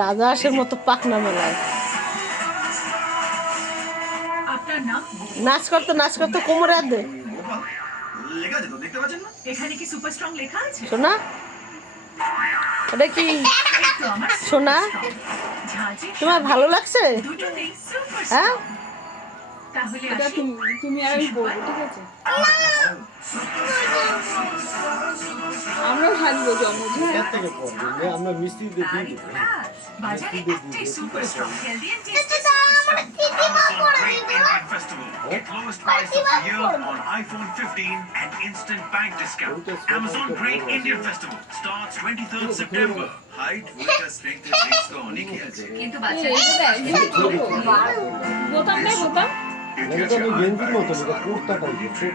রাজা আসের মতো পাকনা মেলায় নাচ করতে কোমরে আর দে শোনা এটা কি শোনা তোমার ভালো লাগছে হ্যাঁ তুমি আর আমি বলবো ঠিক আছে আমরাও সাজবো জন্মদিন আমরা মিষ্টি দিয়ে Get lowest price of the year on iPhone 15 and instant bank discount. Amazon Great Indian Festival starts 23rd September. Height, weight, strength and rates তো অনেকই আছে। কিন্তু বাচ্চারা বোতাম নাই বোতাম গেঞ্জির মতো কুর্তা টাইপের